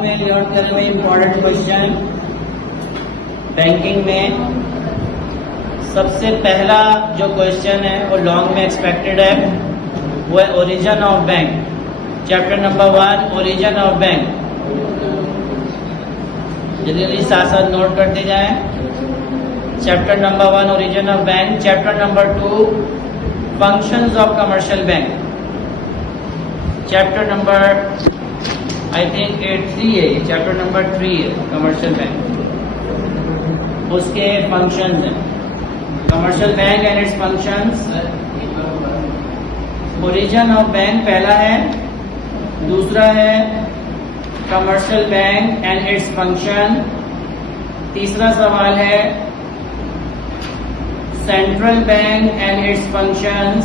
में लर्न करेंगे important question. Banking में सबसे पहला जो क्वेश्चन है वो लॉन्ग में एक्सपेक्टेड है, वो है origin of bank. Chapter number 1 origin of bank. जल्दी जल्दी साथ साथ नोट करते जाएं। Chapter number 1 origin of bank. Chapter number 2 functions of commercial bank. Chapter number I think 3 है, चैप्टर नंबर 3 है कमर्शियल बैंक, उसके फंक्शंस हैं। Commercial bank and its functions. Origin of bank पहला है, दूसरा है commercial bank and its function. तीसरा सवाल है central bank and its functions.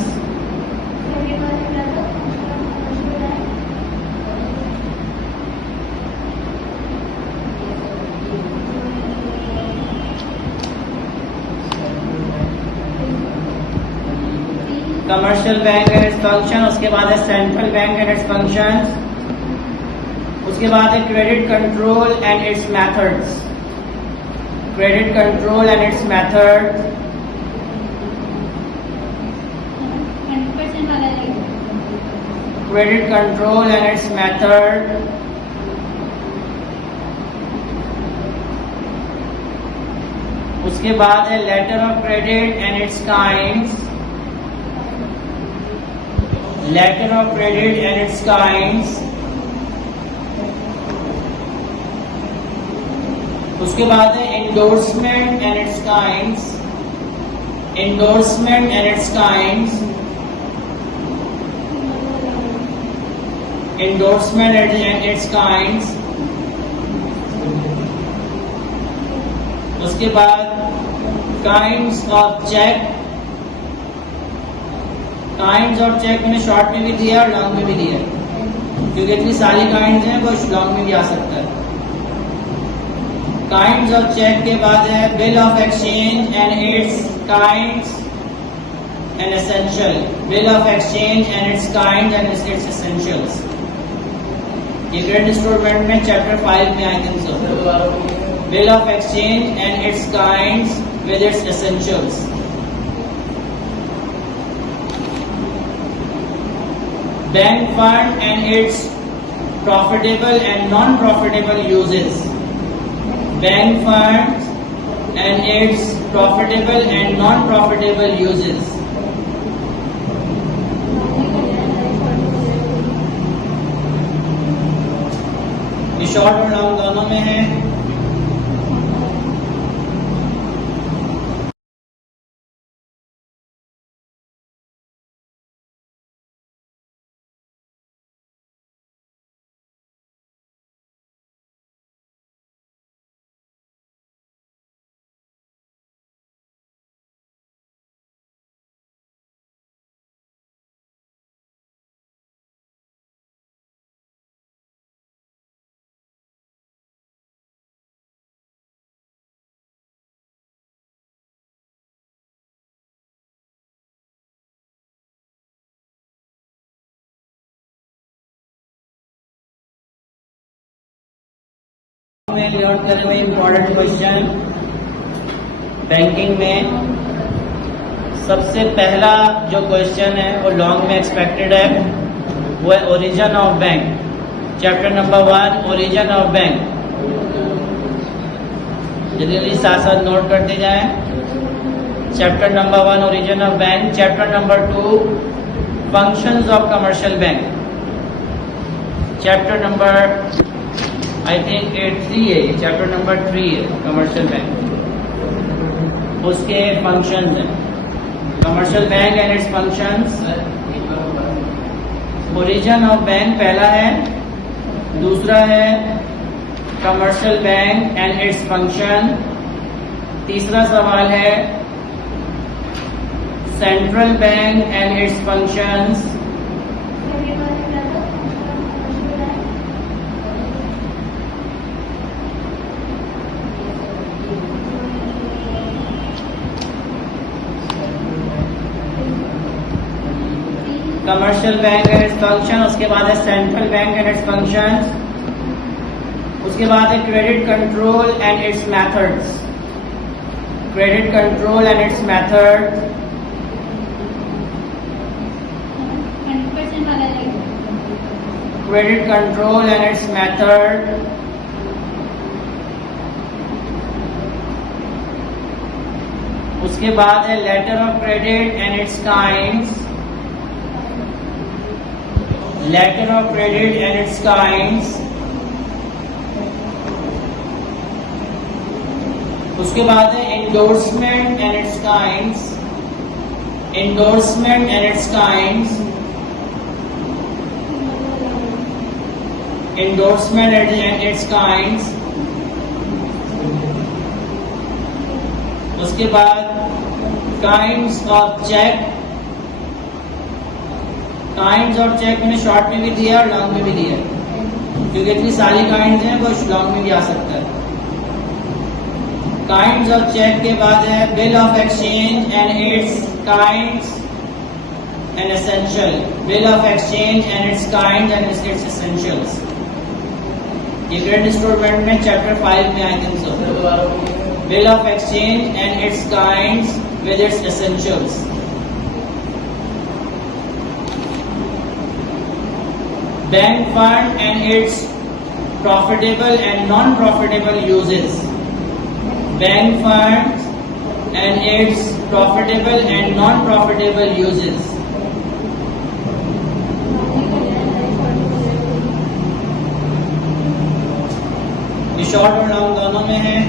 Commercial bank and its function, उसके बाद है central bank and its function, उसके बाद है credit control and its methods. Credit control and its method. Credit control and its method. उसके बाद है letter of credit and its kinds. Letter of credit and its kinds। उसके बाद है endorsement and its kinds। Endorsement and its kinds। Endorsement and its kinds। उसके बाद kinds of check। Kinds of check मैंने short में भी दिया और लॉन्ग में भी दिया, क्योंकि इतनी सारी काइंड्स हैं वो लॉन्ग में भी आ सकता है। काइंड्स ऑफ चेक के बाद है bill of exchange and its kinds and essential. Bill of exchange and its kinds and it's essentials. ये क्रेडिट इंस्ट्रूमेंट में चैप्टर 5 में I think so. Bill of exchange and its kinds with its essentials. Bank fund and its profitable and non-profitable uses। Bank funds and its profitable and non-profitable uses। ये शॉर्ट और लॉन्ग दोनों में है। में लर्न करेंगे इम्पोर्टेंट क्वेश्चन। बैंकिंग में सबसे पहला जो क्वेश्चन है वो लॉन्ग में एक्सपेक्टेड है, वो है origin of bank. Chapter number 1 origin of bank. जल्दी जल्दी साथ साथ नोट करते जाएं। Chapter number 1 origin of bank. Chapter number 2 functions of commercial bank. Chapter number I think 3 है, चैप्टर नंबर 3 है कमर्शियल बैंक, उसके फंक्शंस हैं। Commercial bank and its functions. Origin of bank पहला है, दूसरा है commercial bank and its function. तीसरा सवाल है central bank and its functions. Commercial bank and its function, उसके बाद है central bank and its function, उसके बाद है credit control and its methods. Credit control and its method. 100% वाला है। Credit control and its method. उसके बाद है letter of credit and its kinds. Letter of credit and its kinds. उसके बाद है endorsement and its kinds. Endorsement and its kinds. Endorsement and its kinds. उसके बाद kinds of check. Kinds of check मैंने short में भी दिया और लॉन्ग में भी दिया, क्योंकि इतनी सारी काइंड्स हैं, वो लॉन्ग में भी आ सकता है। काइंड्स ऑफ चेक के बाद है bill of exchange and its kinds and essential. Bill of exchange and its kinds and it's essentials. ये क्रेडिट इंस्टॉलमेंट में चैप्टर 5 में I think so. Bill of exchange and its kinds with its essentials. Bank fund and its profitable and non-profitable uses. Bank funds and its profitable and non-profitable uses. ये शॉर्ट और लॉन्ग दोनों में है।